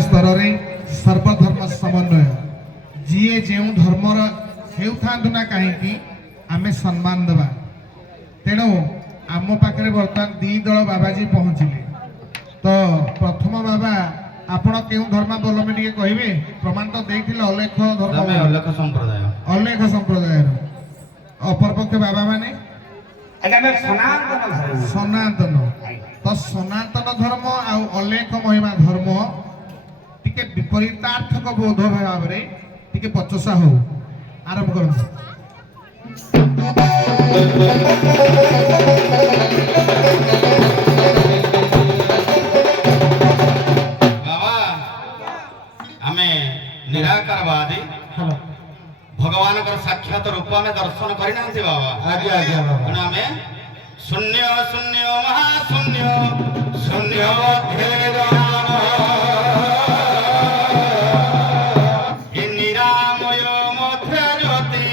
स्तରରେ सर्वधर्म समन्वय जीए जो धर्मर हेउथांतु ना कहीं आमे सम्मान देवा तेणु आम पाखे बर्तमान दी दल बाबाजी पहुँचले तो प्रथम बाबा आपण क्यों धर्मावलम्बी टे कहे प्रमाण तो देखते अलेख धर्म अलेख संप्रदाय अपरपक्ष बाबा माने सनातन तो सनातन धर्म आउ अलेख महिमा धर्म टिके विपरीतार्थक बोध भाव रे टिके पचसा हो आरंभ करूँ निराकारवादी भगवान साक्षात रूप में दर्शन करना बाबा आज्ञा आज्ञा बाबा आमे शून्य शून्य महाशून्य शून्य निरामय मध्य ज्योति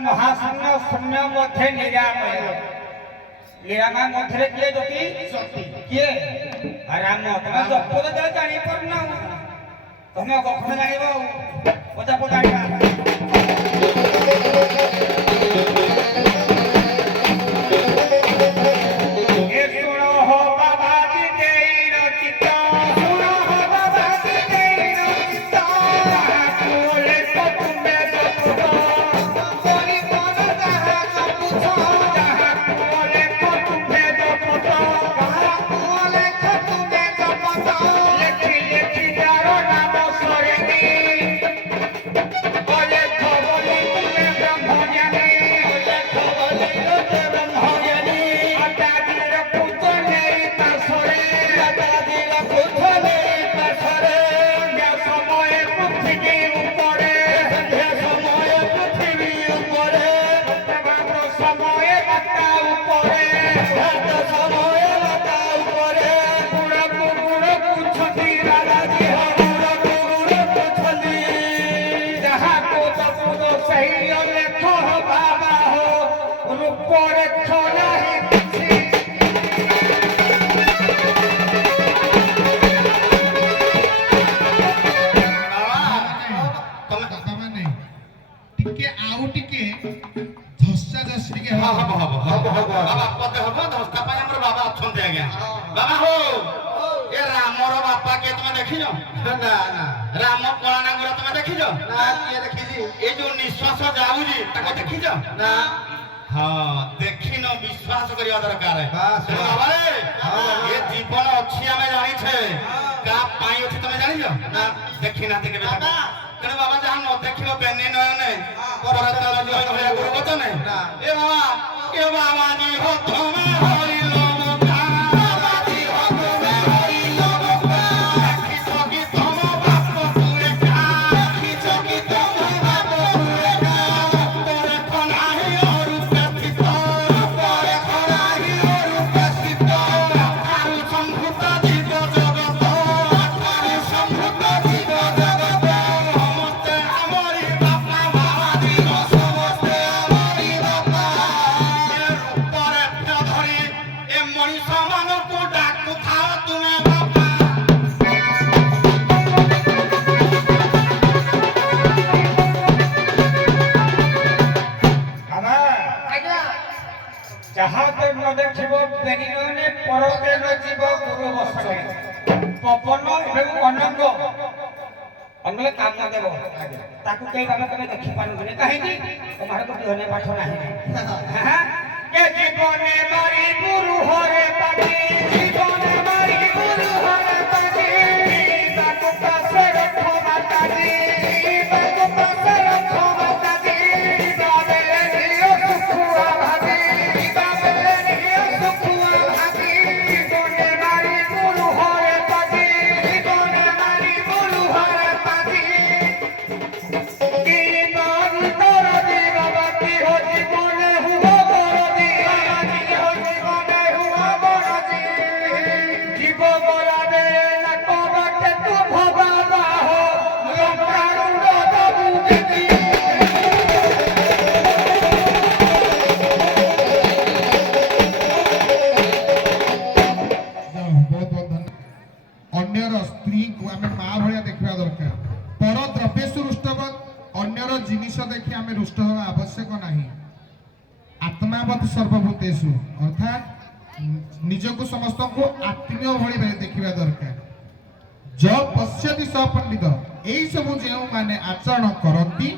महाशून्य शून्य मध्य निरामय निरामय मध्य किए ज्योति किए राम तुम जप जानी पारना तुम कखन जानिब पचा पचा राम कलानांगर तुम देखी निश्वास जाऊँगी देखी हाँ देखिन विश्वास करवा दरकार ये जीवन अच्छी आम जाने क्या अच्छी तुम जान देखी ना तेरे तेणु बाबा जहाँ न देख बेनी नयन गुरुवचन ए बाबा जी हो तुम्हें ବୋଲେ କାମ ଦେବ ତାକୁ କେହି କାମ କେବେ ଦେଖିପାରନ୍ତିନି କାହିଁକି ତମର ଗୋଟେ ଧନେ ପାଠ ନାହିଁ କେ ଜୀବନେ ମାରି ଗୁରୁ ହରେ ପାଟି ଜୀବନେ ମାରି ଗୁରୁ ହରେ ପାଟି ତାକୁ ପାଶେ ରଖ ମାତାଜି ତାକୁ ପାଶେ ରଖ ମାତାଜି ବାବେଲେ ନିଅ ସୁଖୁଆ ଭାବି ବାବେଲେ ନିଅ ସୁଖୁଆ ଭାବି ଜୀବନେ ମାରି ଗୁରୁ ହରେ ପାଟି ଜୀବନେ ମାରି ଗୁରୁ ହରେ ପାଟି কি নাম তোরা দি বাবা কি হো জীবনে হুয়া বড় দি বাবা কি হো জীবনে হুয়া বড় দি জীব বলা দে না কবাতে তু ভবাবা হো লঙ্কারুণ্ড বাবু দিদি ବହୁତ ବହୁତ ଧନ୍ୟବାଦ। ଅନ୍ୟର ସ୍ତ୍ରୀକୁ ଆମେ ମା ଭଳିଆ ଦେଖିବା ଦରକାର। ପର ଦ୍ରବ୍ୟେଷୁ ରୁଷ୍ଟବତ ଅନ୍ୟର ଜିନିଷ ଦେଖି ଆମେ ରୁଷ୍ଟ ହେବା ଆବଶ୍ୟକ ନାହିଁ। ଆତ୍ମାବତ୍ ସର୍ବଭୂତେଷୁ ଅର୍ଥାତ୍ ନିଜକୁ ସମସ୍ତଙ୍କୁ ଆତ୍ମୀୟ ଭଳି ଦେଖିବା ଦରକାର। ଯ ପଶ୍ୟତି ସ ପଣ୍ଡିତ ଏଇ ସବୁ ଯେଉଁମାନେ ଆଚରଣ କରନ୍ତି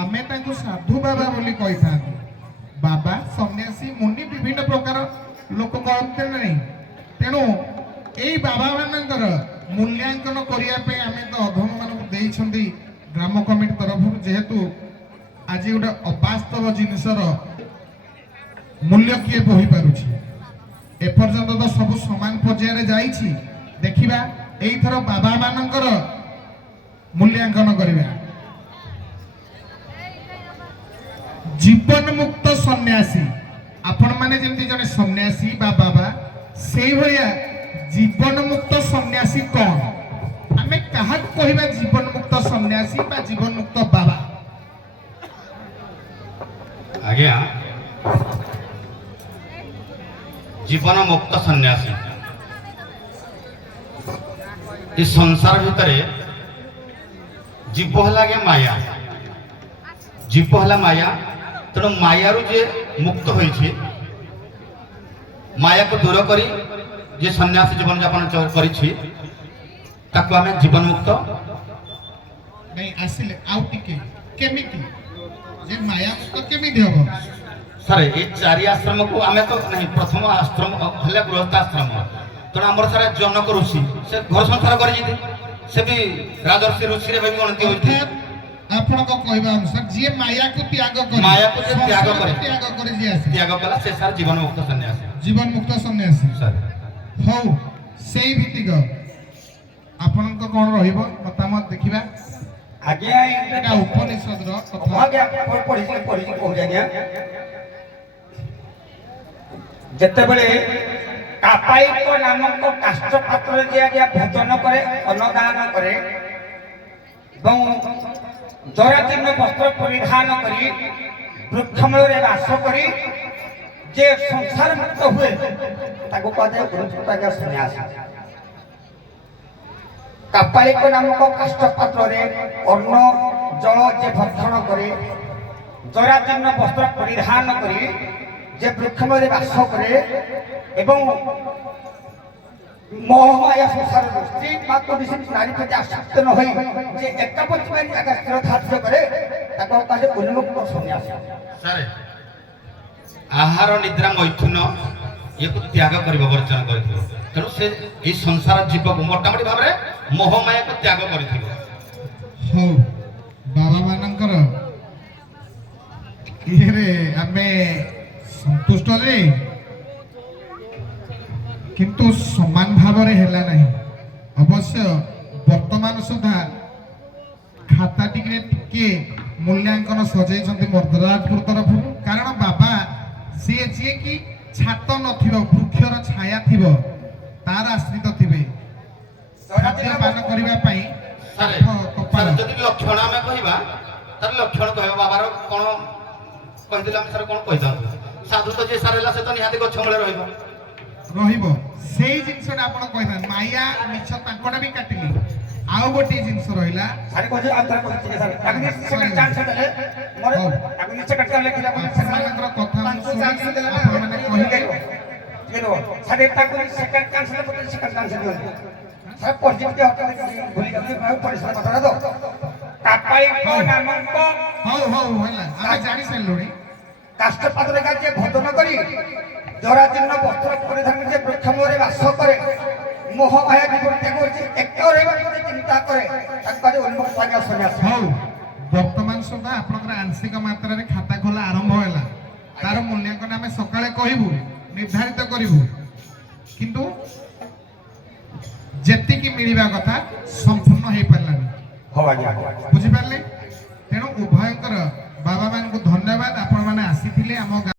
ଆମେ ତାଙ୍କୁ ସାଧୁ ବାବା ବୋଲି କହିଥାନ୍ତି। ବାବା ସନ୍ନ୍ୟାସୀ ମୁନି ବିଭିନ୍ନ ପ୍ରକାର ଲୋକ କରନ୍ତି ନା ନାହିଁ। ତେଣୁ ଏଇ ବାବା ମାନଙ୍କର ମୂଲ୍ୟାଙ୍କନ କରିବା ପାଇଁ ଆମେ ତ ଅଧମ ମାନଙ୍କୁ ଦେଇଛନ୍ତି ଗ୍ରାମ କମିଟି ତରଫରୁ ଯେହେତୁ ଆଜି ଗୋଟେ ଅବାସ୍ତବ ଜିନିଷର ମୂଲ୍ୟ କିଏ ବୋହି ପାରୁଛି। ଏପର୍ଯ୍ୟନ୍ତ ତ ସବୁ ସମାନ ପର୍ଯ୍ୟାୟରେ ଯାଇଛି। ଦେଖିବା ଏଇଥର ବାବା ମାନଙ୍କର ମୂଲ୍ୟାଙ୍କନ କରିବା। ଜୀବନ ମୁକ୍ତ ସନ୍ନ୍ୟାସୀ ଆପଣ ମାନେ ଯେମିତି ଜଣେ ସନ୍ନ୍ୟାସୀ ବା ବାବା ସେଇଭଳିଆ ଜୀବନ ମୁକ୍ତ ସନ୍ନ୍ୟାସୀ କଣ ଆମେ କାହାକୁ କହିବା ଜୀବନ ମୁକ୍ତ ସନ୍ନ୍ୟାସୀ ବା ଜୀବନ ମୁକ୍ତ ବାବା? ଆଜ୍ଞା ଜୀବନ ମୁକ୍ତ ସନ୍ନ୍ୟାସୀ ଏ ସଂସାର ଭିତରେ ଜୀବ ହେଲା ଆଜ୍ଞା ମାୟା। ଜୀବ ହେଲା ମାୟା। ତେଣୁ ମାୟାରୁ ଯେ ମୁକ୍ତ ହୋଇଛି ମାୟାକୁ ଦୂର କରି ଯେ ସନ୍ନ୍ୟାସୀ ଜୀବନଯାପନ କରିଛି ତାକୁ ଆମେ ଜୀବନ ମୁକ୍ତ ନାଇଁ ଆସିଲେ ଆଉ ଟିକେ କେମିତି ଯେ ମାୟା ମୁକ୍ତ କେମିତି ହବ? ସାର୍ ଏ ଚାରି ଆଶ୍ରମକୁ ଆମେ ତ ନାହିଁ ପ୍ରଥମ ଆଶ୍ରମ ହେଲେ ଗୃହସ୍ଥାଶ୍ରମ। ତେଣୁ ଆମର ସାର୍ ଜନକ ଋଷି ସେ ଘର ସଂସାର କରିଛି ସେ ବି ରାଜର୍ଷି ଋଷିରେ ବି ଗଣତି ହେଉଛି। ଆପଣଙ୍କ କହିବା ଅନୁସାରେ ଯିଏ ମାୟାକୁ ତ୍ୟାଗ କରି ମାୟାକୁ ଯେ ତ୍ୟାଗ କରି ଯିଏ ଆସେ ତ୍ୟାଗ କଲା ସେ ସାର୍ ଜୀବନ ମୁକ୍ତ ସନ୍ନ୍ୟାସୀ ଜୀବନ ମୁକ୍ତ ସନ୍ନ୍ୟାସୀ। ସାର୍ ହଉ ସେଇ ଭିତ୍ତିକ ଆପଣଙ୍କ କଣ ରହିବ ମତାମତ ଦେଖିବା। ଆଜ୍ଞା ଏଟା ଉପନିଷଦର କଥା। ଆଜ୍ଞା ପଢିଛି କହୁଛି ଆଜ୍ଞା ଯେତେବେଳେ କାପାଳିକ ନାମକ କାଷ୍ଠ ପାତ୍ରରେ ଯିଏ ଆଜ୍ଞା ଭୋଜନ କରେ ଅନ୍ନଦାନ କରେ ଏବଂ ଜରାଜୀର୍ଣ୍ଣ ବସ୍ତ୍ର ପରିଧାନ କରି ବୃକ୍ଷମୂଳରେ ବାସ କରି ଯେ ସଂସାର ମୁକ୍ତ ହୁଏ ତାକୁ କୁହାଯାଏ ଗୁରୁତ୍ୱ ସନ୍ନ୍ୟାସ। କାପାଳିକ ନାମକ କାଷ୍ଠ ପାତ୍ରରେ ଅନ୍ନ ଜଳ ଯେ ଭକ୍ଷଣ କରେ ଜରାଜୀର୍ଣ୍ଣ ବସ୍ତ୍ର ପରିଧାନ କରି যে বৃক্ষমূলে বাস করে এবং মোহমায়া সংসার স্ত্রী মাত্র বিশেষ নারী প্রতি আসক্ত ন হয়ে যে একাপতি স্থির ধার্য করে তাকে কাছে উন্মুক্ত সন্ন্যাস। ସାର୍ ଆହାର ନିଦ୍ରା ମୈଥୁନ ଇଏକୁ ତ୍ୟାଗ କରିବ ବର୍ଜନ କରିଥିବ। ତେଣୁ ସେ ଏଇ ସଂସାର ଜୀବକୁ ମୋଟାମୋଟି ଭାବରେ ମୋହମାୟାକୁ ତ୍ୟାଗ କରିଥିବ। ହଉ ବାବା ମାନଙ୍କର ଇଏରେ ଆମେ ସନ୍ତୁଷ୍ଟ ଯେ କିନ୍ତୁ ସମାନ ଭାବରେ ହେଲା ନାହିଁ। ଅବଶ୍ୟ ବର୍ତ୍ତମାନ ସୁଦ୍ଧା ଖାତା ଟିକେ ମୂଲ୍ୟାଙ୍କନ ସଜେଇଛନ୍ତି ମର୍ଦ୍ଦରାଜପୁର ତରଫରୁ। କାରଣ ବାବା ସିଏ ଯିଏ କି ଛାତ ନଥିବ ବୃକ୍ଷର ଛାୟା ଥିବ ତାର ଆଶ୍ରିତ ଥିବେ ଖାଦ୍ୟପାନ କରିବା ପାଇଁ। ସାର୍ ଯଦି ଲକ୍ଷଣ ଆମେ କହିବା ତାର ଲକ୍ଷଣ କହିବା ବାବାର କଣ କହିଥିଲେ ଆମେ ସାର୍ କଣ କହିଥାନ୍ତୁ? ସାଧୁ ତ ଯିଏ ସାର୍ ହେଲା ସେ ତ ନିହାତି ଗଛ ମୂଳେ ରହିବ। ସେଇ ଜିନିଷଟା ଆପଣ କହିଥାନ୍ତି। ମାୟା ମିଛ ତାଙ୍କଟା ବି କାଟିଲି। ଆଉ ଗୋଟିଏ ଜିନିଷ ରହିଲା ଆପଣମାନଙ୍କର କଥା ମୁଁ ଶୁଣିଲି ଆପଣମାନେ କହିଲେ ପରିସ୍ଥିତି କାପାଳିଙ୍କ ନାମଙ୍କ ହଉ ହଉ ହେଲା ଆମେ ଜାଣି ସାରିଲୁଣି। କାଷ୍ଟପାତରେ କାର୍ଯ୍ୟ ଭୋଜନ କରି ଜରାଜୀର୍ଣ୍ଣ ବସ୍ତ୍ର ପରିଧାନ କରି ବୃକ୍ଷମୂଳରେ ବାସ କରେ ମୋହ ମାୟା ଜୀବନ ତ୍ୟାଗ କରିଛି ଏକ ରହିବାକୁ ଯଦି ଚିନ୍ତା କରେ ତାଙ୍କ ଉନ୍ମୁକ୍ତ ଆଜ୍ଞା ସନ୍ନ୍ୟାସ। ହଉ ବର୍ତ୍ତମାନ ସୁଦ୍ଧା ଆପଣଙ୍କର ଆଂଶିକ ମାତ୍ରାରେ ଖାତା ଖୋଲା ଆରମ୍ଭ ହେଲା। ତାର ମୂଲ୍ୟାଙ୍କନ ଆମେ ସକାଳେ କହିବୁ, ନିର୍ଦ୍ଧାରିତ କରିବୁ, କିନ୍ତୁ ଯେତିକି ମିଳିବା କଥା ସମ୍ପୂର୍ଣ୍ଣ ହେଇପାରିଲାନି। ହଉ ଆଜ୍ଞା ବୁଝିପାରିଲେ? ତେଣୁ ଉଭୟଙ୍କର